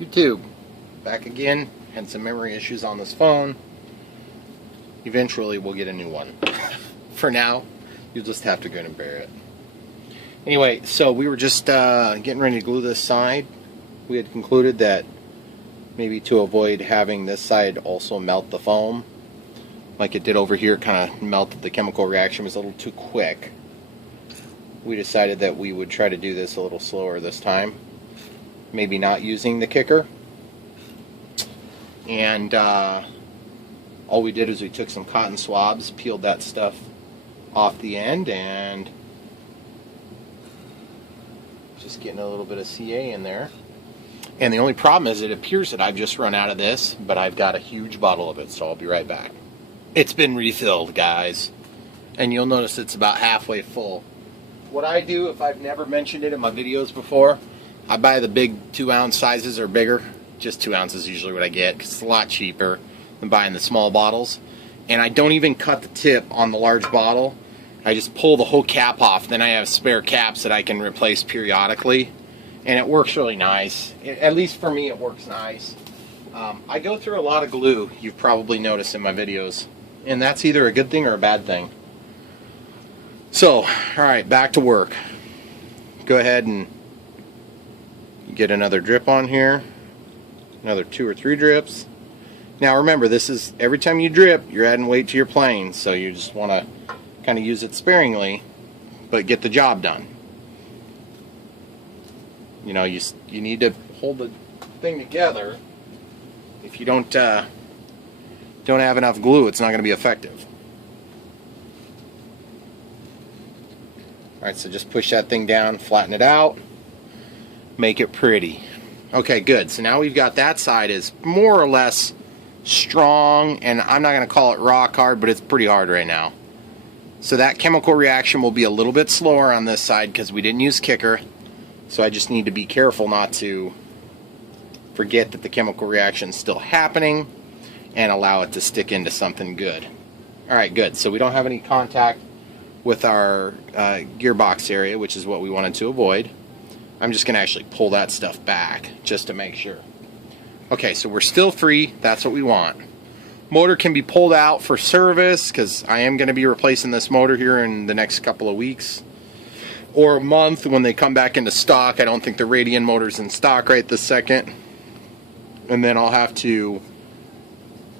YouTube, back again. Had some memory issues on this phone. Eventually we'll get a new one. For now, you'll just have to grin and bear it. Anyway, so we were just getting ready to glue this side. We had concluded that maybe to avoid having this side also melt the foam, like it did over here, kind of melted the chemical reaction, was a little too quick. We decided that we would try to do this a little slower this time. Maybe not using the kicker. And all we did is we took some cotton swabs, peeled that stuff off the end, and just getting a little bit of CA in there. And the only problem is it appears that I've just run out of this, but I've got a huge bottle of it, so I'll be right back. It's been refilled, guys, and you'll notice it's about halfway full. What I do, if I've never mentioned it in my videos before, I buy the big 2-ounce sizes or bigger. Just 2 ounces is usually what I get, because it's a lot cheaper than buying the small bottles. And I don't even cut the tip on the large bottle. I just pull the whole cap off. Then I have spare caps that I can replace periodically. And it works really nice. At least for me, it works nice. I go through a lot of glue, you've probably noticed in my videos. And that's either a good thing or a bad thing. So, alright, back to work. Go ahead and get another drip on here. Another 2 or 3 drips. Now remember, this is, every time you drip, you're adding weight to your plane, so you just want to kind of use it sparingly, but get the job done. You know, you need to hold the thing together. If you don't have enough glue, it's not going to be effective. Alright, so just push that thing down, flatten it out, make it pretty. Okay, good. So now we've got that side is more or less strong, and I'm not going to call it rock hard, but it's pretty hard right now. So that chemical reaction will be a little bit slower on this side because we didn't use kicker. So I just need to be careful not to forget that the chemical reaction is still happening and allow it to stick into something good. Alright, good. So we don't have any contact with our gearbox area, which is what we wanted to avoid. I'm just going to actually pull that stuff back just to make sure. Okay, so we're still free. That's what we want. Motor can be pulled out for service because I am going to be replacing this motor here in the next couple of weeks or a month when they come back into stock. I don't think the Radian motor's in stock right this second. And then I'll have to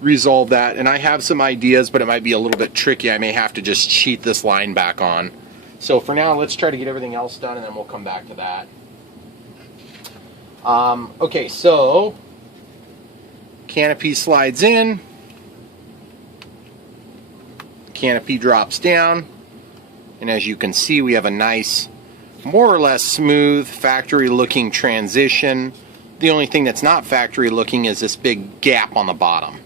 resolve that. And I have some ideas, but it might be a little bit tricky. I may have to just sheet this line back on. So for now, let's try to get everything else done, and then we'll come back to that. Okay, so canopy slides in, canopy drops down, and as you can see, we have a nice, more or less smooth, factory-looking transition. The only thing that's not factory-looking is this big gap on the bottom,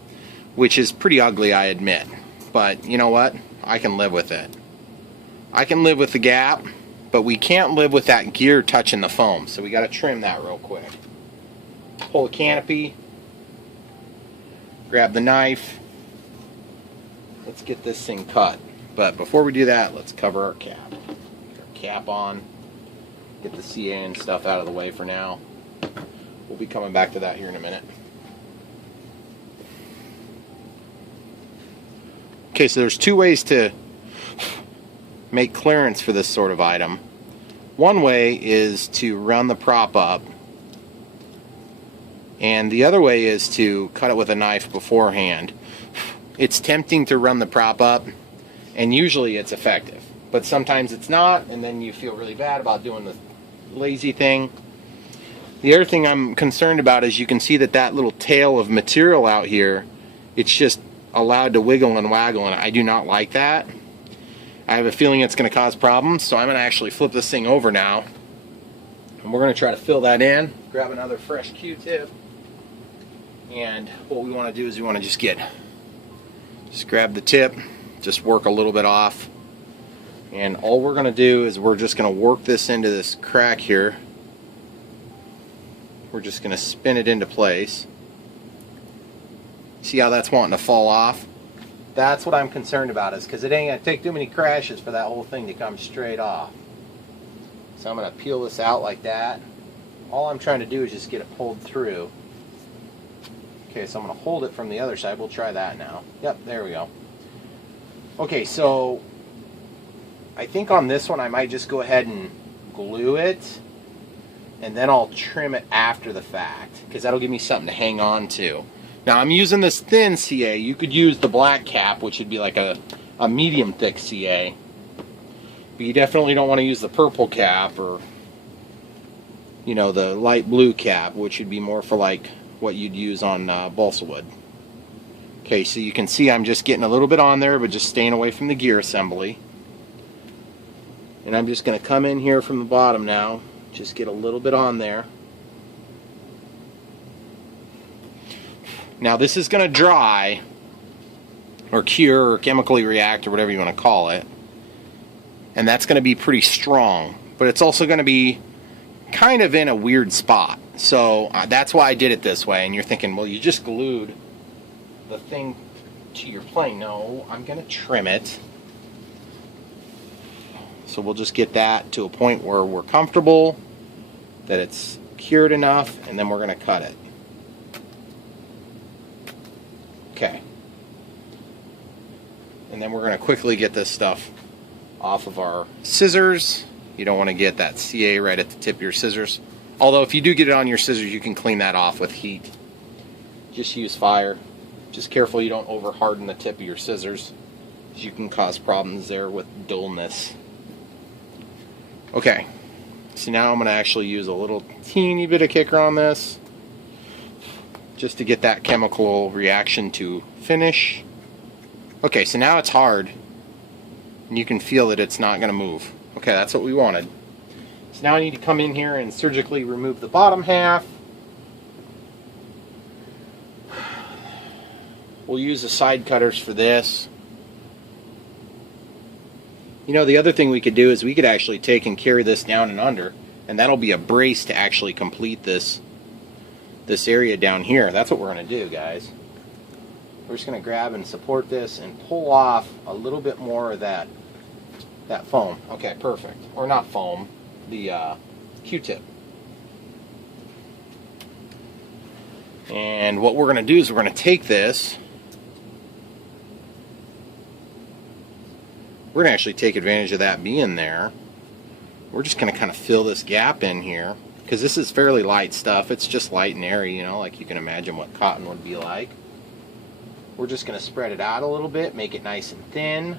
which is pretty ugly, I admit. But you know what? I can live with it. I can live with the gap, but we can't live with that gear touching the foam, so we got to trim that real quick. Pull the canopy, grab the knife, let's get this thing cut. But before we do that, let's cover our cap. Get our cap on, get the CA and stuff out of the way for now. We'll be coming back to that here in a minute. Okay, so there's 2 ways to make clearance for this sort of item. One way is to run the prop up, and the other way is to cut it with a knife beforehand. It's tempting to run the prop up, and usually it's effective, but sometimes it's not, and then you feel really bad about doing the lazy thing. The other thing I'm concerned about is you can see that little tail of material out here, it's just allowed to wiggle and waggle, and I do not like that. I have a feeling it's going to cause problems, so I'm going to actually flip this thing over now, and we're going to try to fill that in. Grab another fresh Q-tip, and what we want to do is we want to just grab the tip, just work a little bit off, and all we're going to do is we're just going to work this into this crack here. We're just going to spin it into place. See how that's wanting to fall off? That's what I'm concerned about, is because it ain't going to take too many crashes for that whole thing to come straight off. So I'm going to peel this out like that. all I'm trying to do is just get it pulled through. Okay, so I'm going to hold it from the other side. We'll try that now. Yep, there we go. Okay, so I think on this one I might just go ahead and glue it, and then I'll trim it after the fact, because that'll give me something to hang on to. Now I'm using this thin CA. You could use the black cap, which would be like a medium thick CA. But you definitely don't want to use the purple cap, or, you know, the light blue cap, which would be more for like what you'd use on balsa wood. Okay, so you can see I'm just getting a little bit on there, but just staying away from the gear assembly. And I'm just going to come in here from the bottom now, just get a little bit on there. Now this is going to dry, or cure, or chemically react, or whatever you want to call it. And that's going to be pretty strong, but it's also going to be kind of in a weird spot. So that's why I did it this way. And you're thinking, well, you just glued the thing to your plane. No, I'm going to trim it. So we'll just get that to a point where we're comfortable that it's cured enough, and then we're going to cut it. Okay. And then we're going to quickly get this stuff off of our scissors. You don't want to get that CA right at the tip of your scissors. Although if you do get it on your scissors, you can clean that off with heat. Just use fire. Just careful you don't over harden the tip of your scissors, because you can cause problems there with dullness. Okay, so now I'm going to actually use a little teeny bit of kicker on this, just to get that chemical reaction to finish. Okay, so now it's hard, and you can feel that it's not going to move. Okay, that's what we wanted. So now I need to come in here and surgically remove the bottom half. We'll use the side cutters for this. You know, the other thing we could do is we could actually take and carry this down and under, and that'll be a brace to actually complete this area down here. That's what we're going to do, guys. We're just going to grab and support this and pull off a little bit more of that foam. Okay, perfect. Or not foam, the Q-tip. And what we're going to do is we're going to take this. We're going to actually take advantage of that being there. We're just going to kind of fill this gap in here, because this is fairly light stuff. It's just light and airy, you know, like you can imagine what cotton would be like. We're just going to spread it out a little bit, make it nice and thin.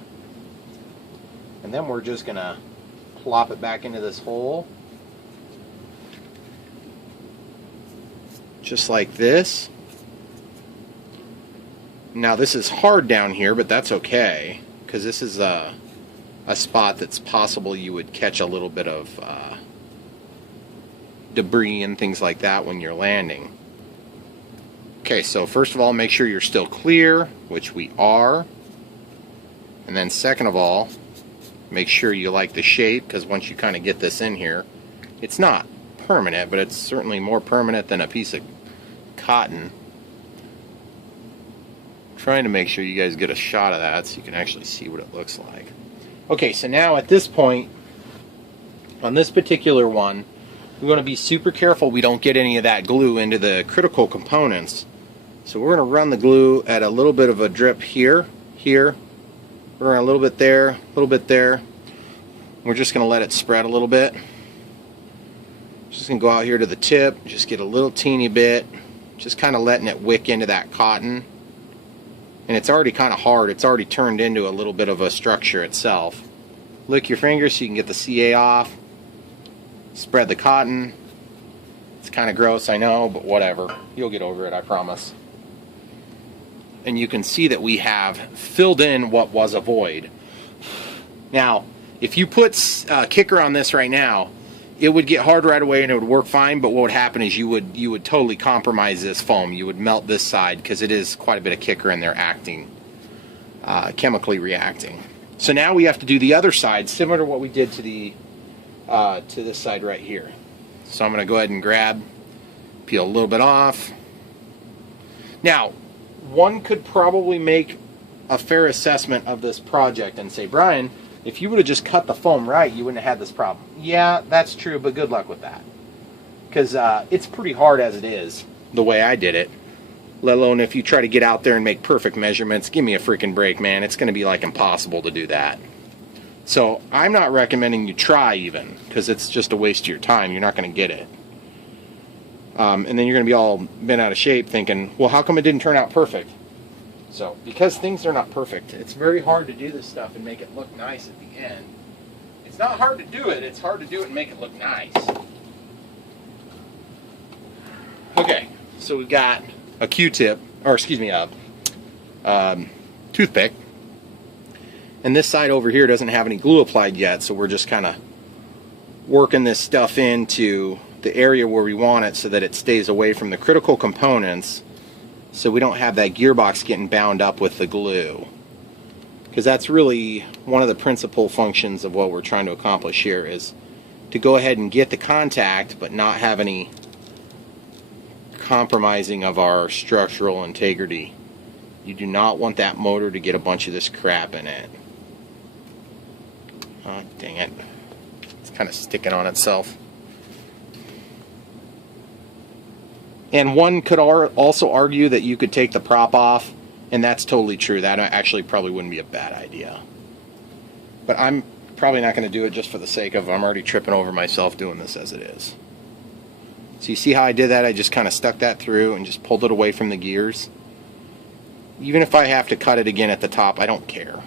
And then we're just going to plop it back into this hole. Just like this. Now this is hard down here, but that's okay, because this is a spot that's possible you would catch a little bit of debris and things like that when you're landing. Okay, so first of all, make sure you're still clear, which we are. And then second of all, make sure you like the shape, because once you kind of get this in here, it's not permanent, but it's certainly more permanent than a piece of cotton. I'm trying to make sure you guys get a shot of that so you can actually see what it looks like. Okay, so now at this point, on this particular one, we want to be super careful we don't get any of that glue into the critical components. So we're going to run the glue at a little bit of a drip here. We're going to a little bit there, a little bit there. We're just going to let it spread a little bit. Just going to go out here to the tip, just get a little teeny bit, just kind of letting it wick into that cotton. And it's already kind of hard. It's already turned into a little bit of a structure itself. Lick your fingers so you can get the CA off. Spread the cotton. It's kind of gross, I know, but whatever. You'll get over it, I promise. And you can see that we have filled in what was a void. Now, if you put kicker on this right now, it would get hard right away and it would work fine, but what would happen is you would totally compromise this foam. You would melt this side, because it is quite a bit of kicker in there acting, chemically reacting. So now we have to do the other side, similar to what we did to this side right here. So I'm going to go ahead and peel a little bit off. Now, one could probably make a fair assessment of this project and say, Brian, if you would have just cut the foam right, you wouldn't have had this problem. Yeah, that's true, but good luck with that. because it's pretty hard as it is, the way I did it. Let alone if you try to get out there and make perfect measurements. Give me a freaking break, man. It's going to be like impossible to do that. So I'm not recommending you try even, because it's just a waste of your time. You're not going to get it. And then you're going to be all bent out of shape thinking, well, how come it didn't turn out perfect? So because things are not perfect, it's very hard to do this stuff and make it look nice at the end. It's not hard to do it. It's hard to do it and make it look nice. Okay, so we've got a Q-tip, or excuse me, a toothpick. And this side over here doesn't have any glue applied yet, so we're just kind of working this stuff into the area where we want it so that it stays away from the critical components, so we don't have that gearbox getting bound up with the glue. Because that's really one of the principal functions of what we're trying to accomplish here, is to go ahead and get the contact but not have any compromising of our structural integrity. You do not want that motor to get a bunch of this crap in it. Oh, dang it. It's kind of sticking on itself. And one could also argue that you could take the prop off, and that's totally true. That actually probably wouldn't be a bad idea. But I'm probably not going to do it just for the sake of I'm already tripping over myself doing this as it is. So you see how I did that? I just kind of stuck that through and just pulled it away from the gears. Even if I have to cut it again at the top, I don't care.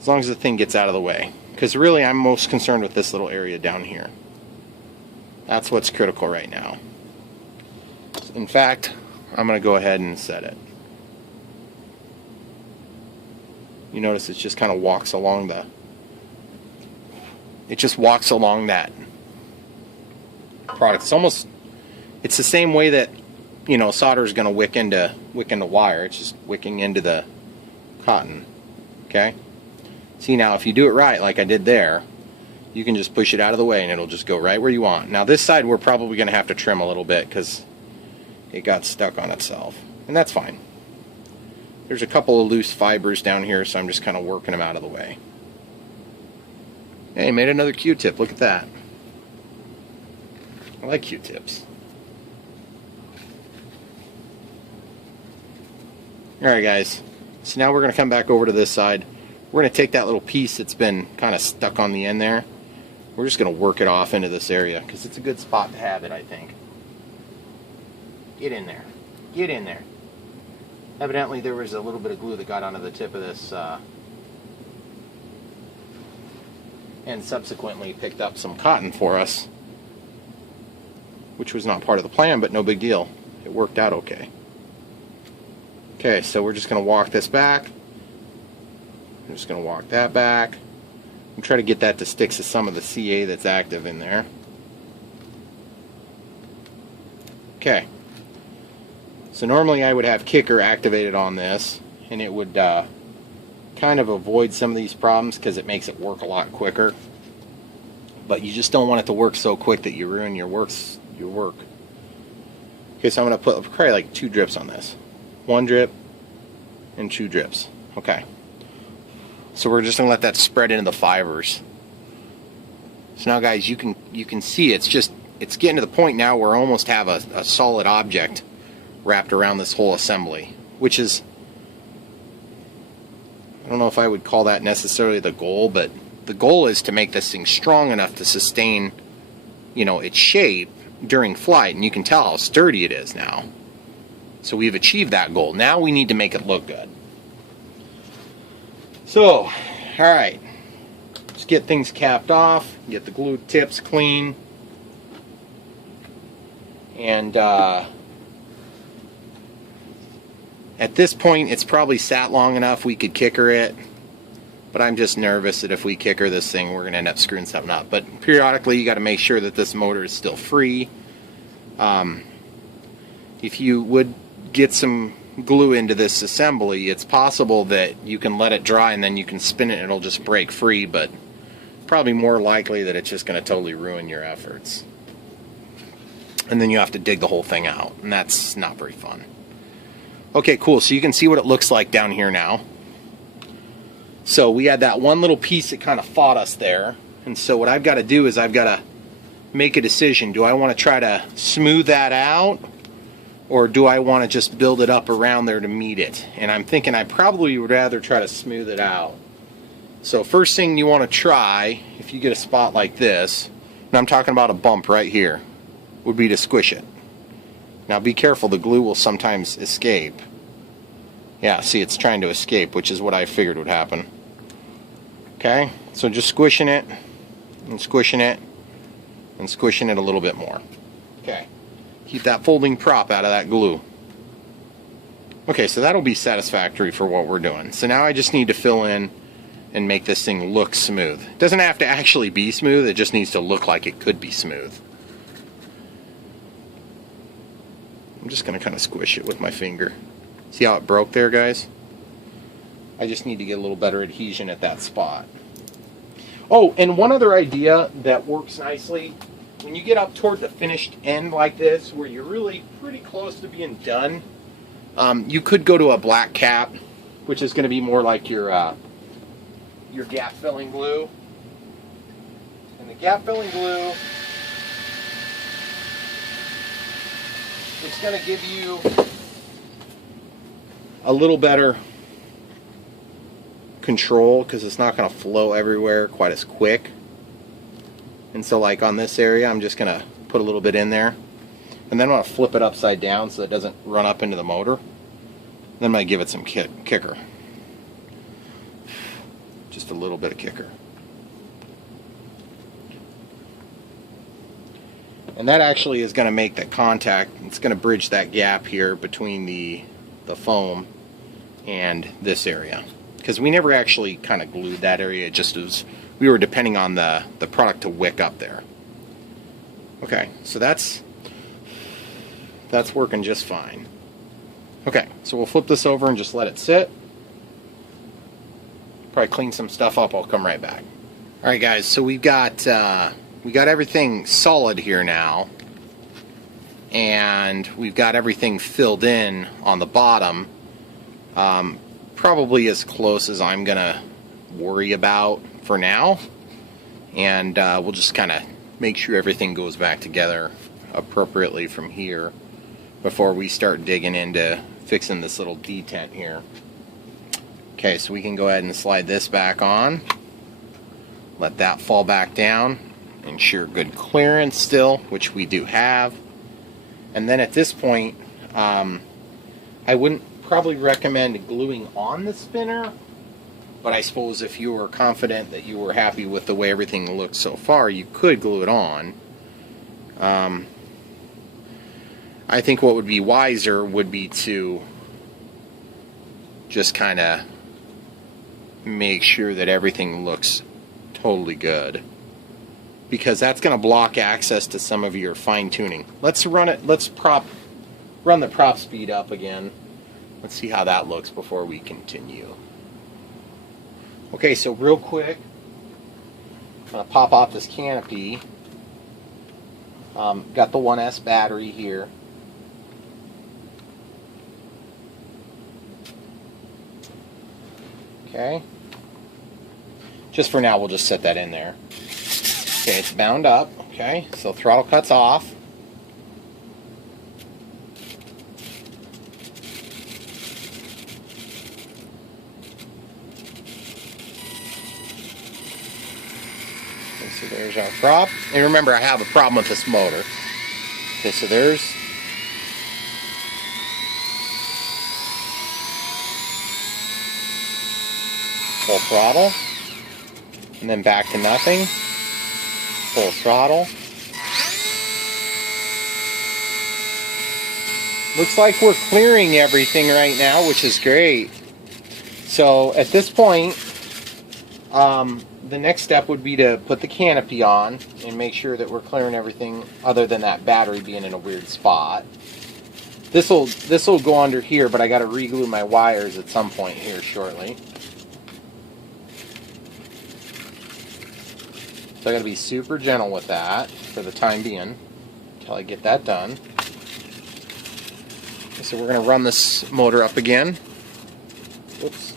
As long as the thing gets out of the way. Because really I'm most concerned with this little area down here. That's what's critical right now. In fact, I'm going to go ahead and set it. You notice it just kind of walks along the... It just walks along that product. It's the same way that, you know, solder is going to wick into wire. It's just wicking into the cotton. Okay? See, now if you do it right, like I did there, you can just push it out of the way and it'll just go right where you want. Now this side we're probably going to have to trim a little bit because it got stuck on itself. And that's fine. There's a couple of loose fibers down here, so I'm just kind of working them out of the way. Hey, made another Q-tip. Look at that. I like Q-tips. Alright guys, so now we're going to come back over to this side. We're going to take that little piece that's been kind of stuck on the end there. We're just going to work it off into this area because it's a good spot to have it, I think. Get in there. Get in there. Evidently there was a little bit of glue that got onto the tip of this and subsequently picked up some cotton for us, which was not part of the plan, but no big deal. It worked out okay. Okay, so we're just going to walk this back. I'm just going to walk that back and try to get that to stick to some of the CA that's active in there. Okay. So normally I would have kicker activated on this, and it would kind of avoid some of these problems because it makes it work a lot quicker. But you just don't want it to work so quick that you ruin your work. Okay, so I'm going to put probably like 2 drips on this. 1 drip and 2 drips. Okay. So we're just going to let that spread into the fibers. So now guys, you can see it's getting to the point now where I almost have a solid object wrapped around this whole assembly, which is, I don't know if I would call that necessarily the goal, but the goal is to make this thing strong enough to sustain, you know, its shape during flight, and you can tell how sturdy it is now. So we've achieved that goal. Now we need to make it look good. So, alright, let's get things capped off, get the glue tips clean, and at this point it's probably sat long enough we could kicker it, but I'm just nervous that if we kicker this thing we're going to end up screwing something up. But periodically you got to make sure that this motor is still free. If you would get some glue into this assembly, it's possible that you can let it dry and then you can spin it and it'll just break free, but probably more likely that it's just going to totally ruin your efforts. And then you have to dig the whole thing out, and that's not very fun. Okay, cool. So you can see what it looks like down here now. So we had that one little piece that kind of fought us there, and so what I've got to do is I've got to make a decision. Do I want to try to smooth that out, or do I want to just build it up around there to meet it? And I'm thinking I probably would rather try to smooth it out. So first thing you want to try, if you get a spot like this, and I'm talking about a bump right here, would be to squish it. Now be careful, the glue will sometimes escape. Yeah, see, it's trying to escape, which is what I figured would happen. Okay, so just squishing it, and squishing it, and squishing it a little bit more. Okay, keep that folding prop out of that glue. Okay, so that'll be satisfactory for what we're doing. So now I just need to fill in and make this thing look smooth. It doesn't have to actually be smooth, it just needs to look like it could be smooth. I'm just going to kind of squish it with my finger. See how it broke there, guys? I just need to get a little better adhesion at that spot. Oh, and one other idea that works nicely, when you get up toward the finished end like this, where you're really pretty close to being done, you could go to a black cap, which is going to be more like your gap filling glue. And the gap filling glue, it's going to give you a little better control because it's not going to flow everywhere quite as quick. And so like on this area, I'm just going to put a little bit in there, and then I'm going to flip it upside down so it doesn't run up into the motor. Then I might give it some kicker. Just a little bit of kicker. And that actually is going to make that contact, it's going to bridge that gap here between the foam and this area. Because we never actually kind of glued that area, it just was, we were depending on the product to wick up there. Okay, so that's working just fine. Okay, so we'll flip this over and just let it sit. Probably clean some stuff up, I'll come right back. Alright guys, so we got everything solid here now. And we've got everything filled in on the bottom. Probably as close as I'm gonna worry about for now. And we'll just kind of make sure everything goes back together appropriately from here before we start digging into fixing this little detent here. Okay, so we can go ahead and slide this back on. Let that fall back down. Ensure good clearance still, which we do have. And then at this point, I wouldn't probably recommend gluing on the spinner, but I suppose if you were confident that you were happy with the way everything looked so far, you could glue it on. I think what would be wiser would be to just kind of make sure that everything looks totally good, because that's going to block access to some of your fine-tuning. Let's run it. Let's run the prop speed up again. Let's see how that looks before we continue. Okay, so real quick, I'm going to pop off this canopy. Got the 1S battery here. Okay. Just for now, we'll just set that in there. Okay, it's bound up. Okay, so throttle cuts off. Okay, so there's our prop. And remember, I have a problem with this motor. Okay, so there's full throttle, and then back to nothing. Full throttle. Looks like we're clearing everything right now, which is great. So at this point, the next step would be to put the canopy on and make sure that we're clearing everything other than that battery being in a weird spot. This'll go under here, but I got to re-glue my wires at some point here shortly. So I got to be super gentle with that for the time being until I get that done. So we're going to run this motor up again. Oops.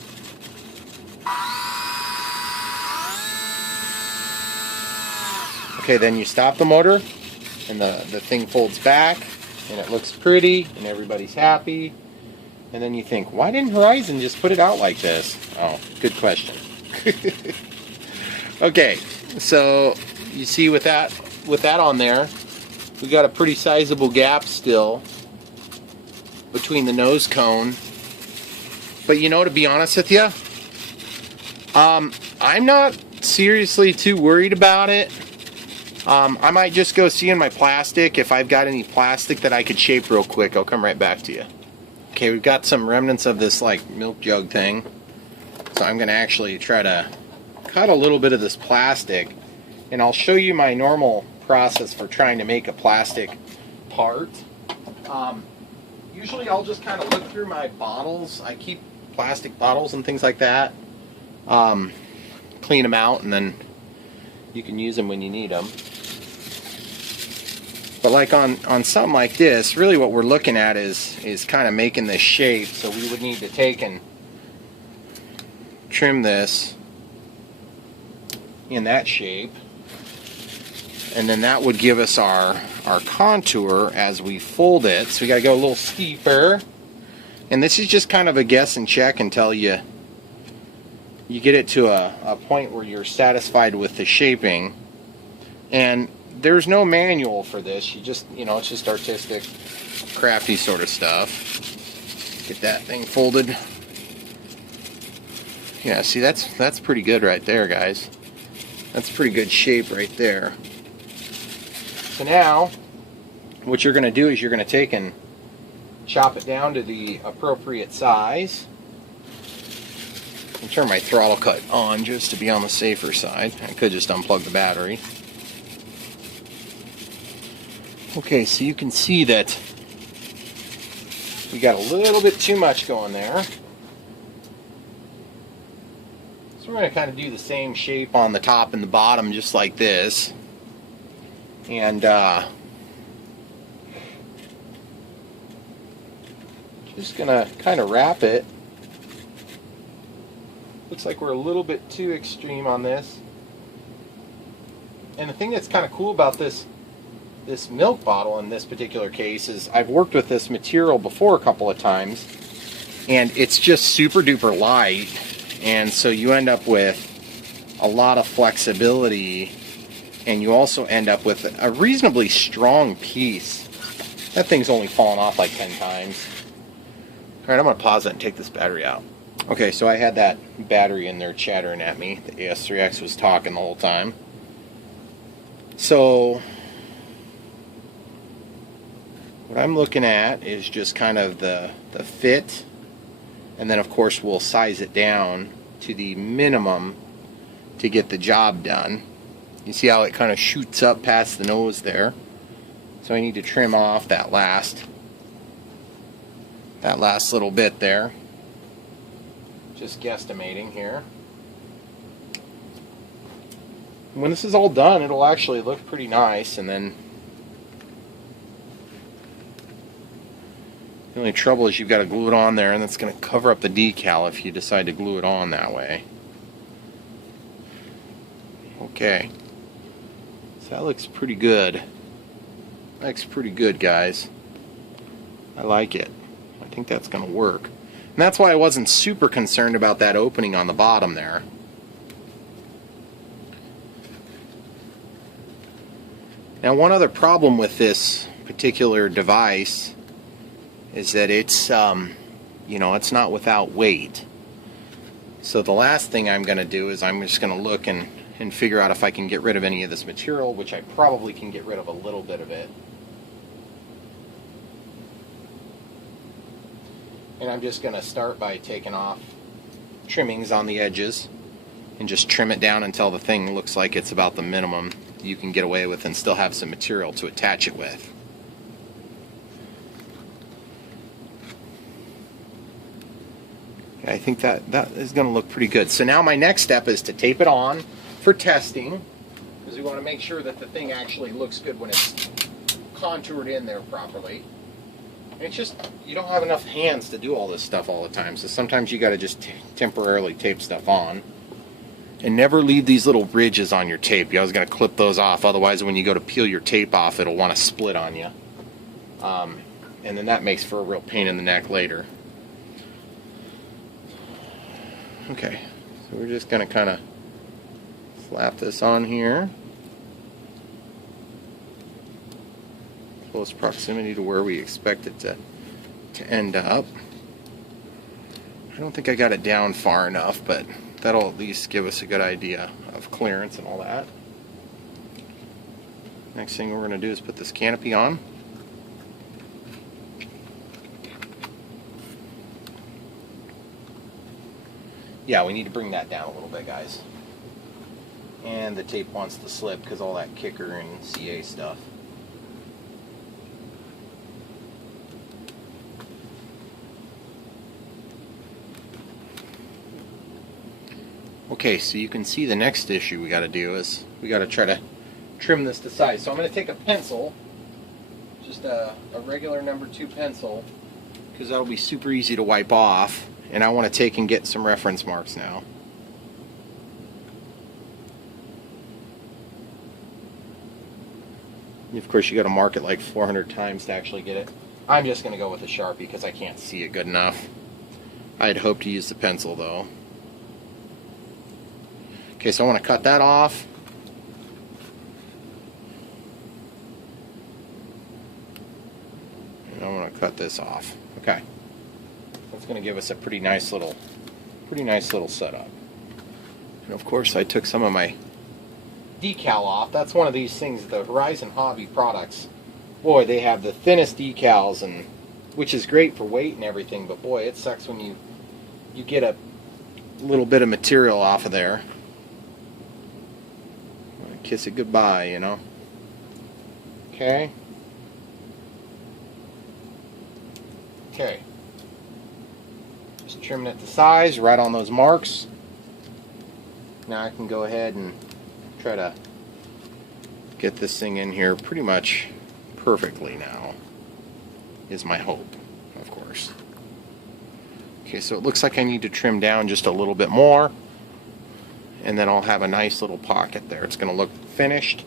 Okay, then you stop the motor, and the thing folds back, and it looks pretty, and everybody's happy. And then you think, why didn't Horizon just put it out like this? Oh, good question. Okay, so you see with that on there, we got a pretty sizable gap still between the nose cone. But you know, to be honest with you, I'm not seriously too worried about it. I might just go see in my plastic if I've got any plastic that I could shape real quick. I'll come right back to you. Okay, we've got some remnants of this like milk jug thing, so I'm gonna actually try to cut a little bit of this plastic, and I'll show you my normal process for trying to make a plastic part. Usually I'll just kind of look through my bottles. I keep plastic bottles and things like that. Clean them out, and then you can use them when you need them. But like on something like this, really what we're looking at is kind of making this shape. So we would need to take and trim this in that shape, and then that would give us our contour as we fold it. So we got to go a little steeper, and this is just kind of a guess and check until you get it to a point where you're satisfied with the shaping. And there's no manual for this. You just, you know, it's just artistic, crafty sort of stuff. Get that thing folded. Yeah, see, that's pretty good right there, guys. That's a pretty good shape right there. So now, what you're going to do is you're going to take and chop it down to the appropriate size. I'll turn my throttle cut on just to be on the safer side. I could just unplug the battery. Okay, so you can see that we got a little bit too much going there. So we're going to kind of do the same shape on the top and the bottom, just like this. And just going to kind of wrap it. Looks like we're a little bit too extreme on this. And the thing that's kind of cool about this milk bottle in this particular case is I've worked with this material before a couple of times, and it's just super duper light, and so you end up with a lot of flexibility, and you also end up with a reasonably strong piece. That thing's only fallen off like 10 times. Alright, I'm going to pause it and take this battery out. Okay, so I had that battery in there chattering at me. The AS3X was talking the whole time. So what I'm looking at is just kind of the fit, and then of course we'll size it down to the minimum to get the job done. You see how it kind of shoots up past the nose there? So I need to trim off that last little bit there. Just guesstimating here. When this is all done, it'll actually look pretty nice, and then the only trouble is you've got to glue it on there, and that's going to cover up the decal if you decide to glue it on that way. Okay. So that looks pretty good. Looks pretty good, guys. I like it. I think that's going to work. And that's why I wasn't super concerned about that opening on the bottom there. Now, one other problem with this particular device is that it's, you know, it's not without weight. So the last thing I'm going to do is I'm just going to look and figure out if I can get rid of any of this material, which I probably can get rid of a little bit of it. And I'm just going to start by taking off trimmings on the edges and just trim it down until the thing looks like it's about the minimum you can get away with and still have some material to attach it with. I think that is going to look pretty good. So now my next step is to tape it on for testing, because we want to make sure that the thing actually looks good when it's contoured in there properly. And it's just, you don't have enough hands to do all this stuff all the time, so sometimes you got to just temporarily tape stuff on. And never leave these little ridges on your tape. You're always going to clip those off, otherwise when you go to peel your tape off, it'll want to split on you. And then that makes for a real pain in the neck later. Okay, so we're just going to kind of slap this on here. Close proximity to where we expect it to end up. I don't think I got it down far enough, but that'll at least give us a good idea of clearance and all that. Next thing we're going to do is put this canopy on. Yeah, we need to bring that down a little bit, guys. And the tape wants to slip because all that kicker and CA stuff. Okay, so you can see the next issue we got to do is we got to try to trim this to size. So I'm going to take a pencil, just a regular number 2 pencil, because that'll be super easy to wipe off. And I want to take and get some reference marks now. Of course, you got to mark it like 400 times to actually get it. I'm just going to go with a Sharpie because I can't see it good enough. I'd hope to use the pencil though. Okay, so I want to cut that off. And I want to cut this off. Okay. That's going to give us a pretty nice little setup. And of course, I took some of my decal off. That's one of these things, the Horizon Hobby products. Boy, they have the thinnest decals, and which is great for weight and everything, but boy, it sucks when you get a little bit of material off of there. Kiss it goodbye, you know. Okay. Okay. Just trimming it to size, right on those marks. Now I can go ahead and try to get this thing in here pretty much perfectly now, is my hope, of course. Okay, so it looks like I need to trim down just a little bit more, and then I'll have a nice little pocket there. It's going to look finished,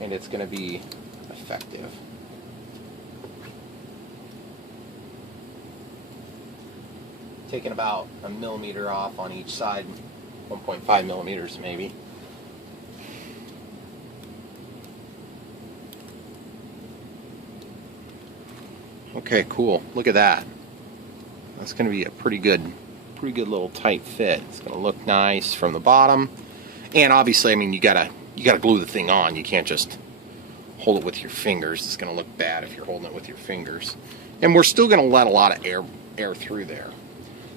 and it's going to be effective. Taking about 1 millimeter off on each side, 1.5 millimeters maybe. Okay, cool. Look at that. That's going to be a pretty good little tight fit. It's going to look nice from the bottom, and obviously, I mean, you gotta glue the thing on. You can't just hold it with your fingers. It's going to look bad if you're holding it with your fingers. And we're still going to let a lot of air through there.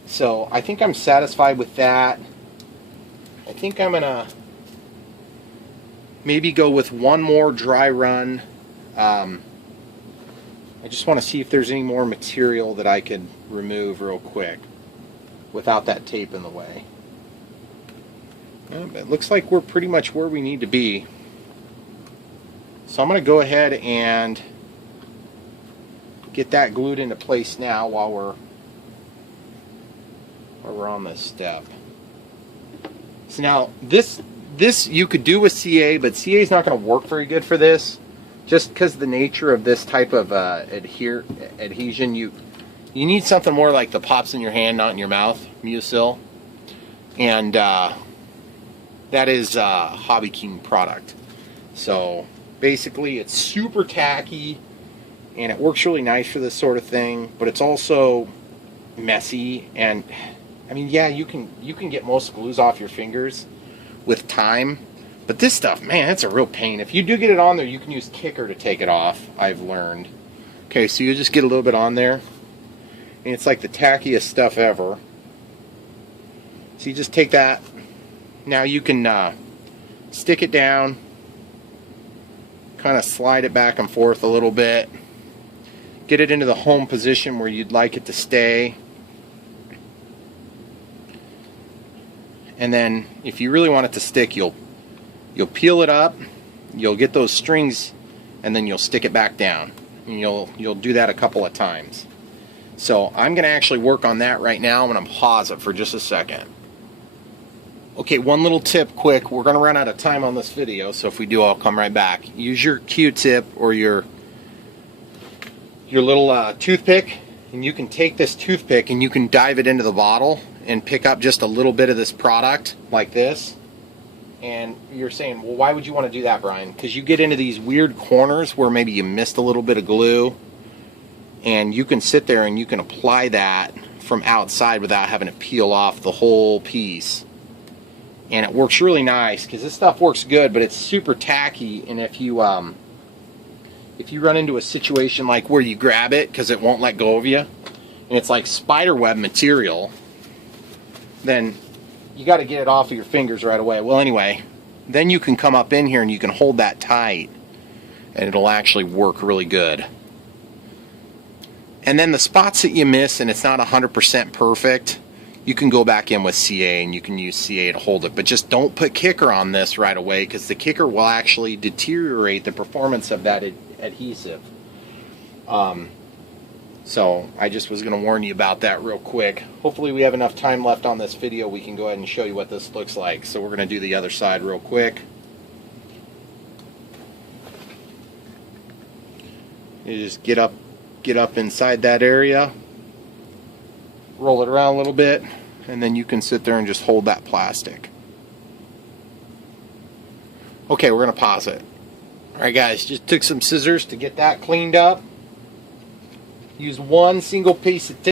So I think I'm satisfied with that. I think I'm going to maybe go with one more dry run. I just want to see if there's any more material that I could remove real quick without that tape in the way. It looks like we're pretty much where we need to be. So I'm going to go ahead and get that glued into place now while we're on this step. So now this you could do with CA, but CA is not going to work very good for this, just because of the nature of this type of adhesion. You need something more like the pops in your hand, not in your mouth, Mucil, and that is a Hobby King product. So basically, it's super tacky, and it works really nice for this sort of thing, but it's also messy. And I mean, yeah, you can get most glues off your fingers with time, but this stuff, man, it's a real pain. If you do get it on there, you can use kicker to take it off, I've learned. Okay, so you just get a little bit on there, and it's like the tackiest stuff ever. So you just take that. Now you can stick it down, kind of slide it back and forth a little bit, get it into the home position where you'd like it to stay. And then if you really want it to stick, you'll peel it up, you'll get those strings, and then you'll stick it back down. And you'll do that a couple of times. So I'm going to actually work on that right now. I'm going to pause it for just a second. Okay, one little tip quick. We're going to run out of time on this video, so if we do, I'll come right back. Use your Q-tip or your little toothpick, and you can take this toothpick and you can dive it into the bottle and pick up just a little bit of this product like this. And you're saying, well, why would you want to do that, Brian? Because you get into these weird corners where maybe you missed a little bit of glue, and you can sit there and you can apply that from outside without having to peel off the whole piece. And it works really nice because this stuff works good, but it's super tacky. And if you run into a situation like where you grab it because it won't let go of you, and it's like spider web material, then you got to get it off of your fingers right away. Well, anyway, then you can come up in here and you can hold that tight, and it'll actually work really good. And then the spots that you miss and it's not 100% perfect, you can go back in with CA and you can use CA to hold it. But just don't put kicker on this right away, because the kicker will actually deteriorate the performance of that adhesive. So I just was going to warn you about that real quick. Hopefully we have enough time left on this video. We can go ahead and show you what this looks like. So we're going to do the other side real quick. You just get up inside that area, roll it around a little bit, and then you can sit there and just hold that plastic. Okay, we're going to pause it. Alright guys, just took some scissors to get that cleaned up. Use one single piece of tape.